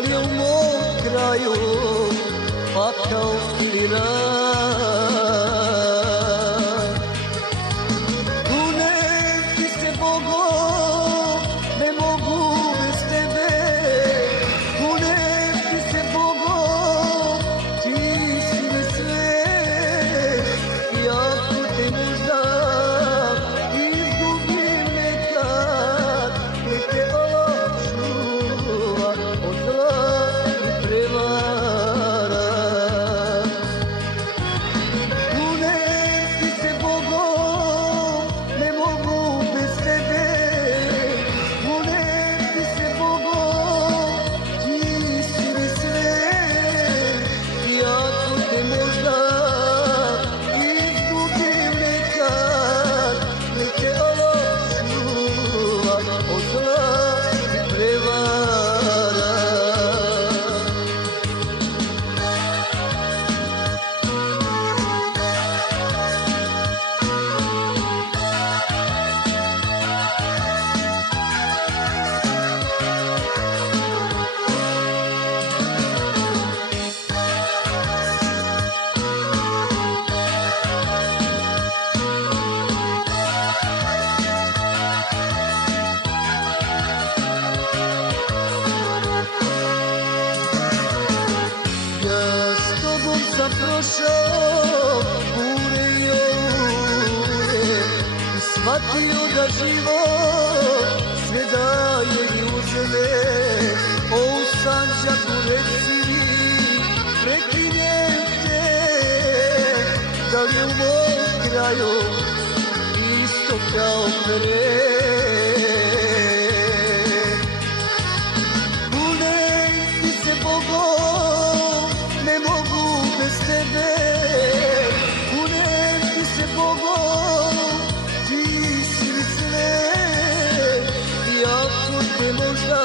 li je u mom kraju pakao ili raj. Kunem ti se Bogom, ne mogu bez tebe. Kunem ti se Bogom, ti si mi sve. I ako te možda izgubim nekad, nek te očuva od zla i prevara. Kunem ti se Bogom, ne mogu bez tebe. Kunem ti se Bogom, ti si mi sve. I ako te možda izgubim nekad, nek te očuva od zla i prevara. Ja s tobom sam prošao bure i ure i shvatio da život sve daje i uzme. O u Sandžaku reci mi, preklinjem te, da li je u mom kraju isto kao pre. Kunem ti se Bogom, ne mogu bez tebe. Kunem ti se Bogom, ti si mi sve. I ako te možda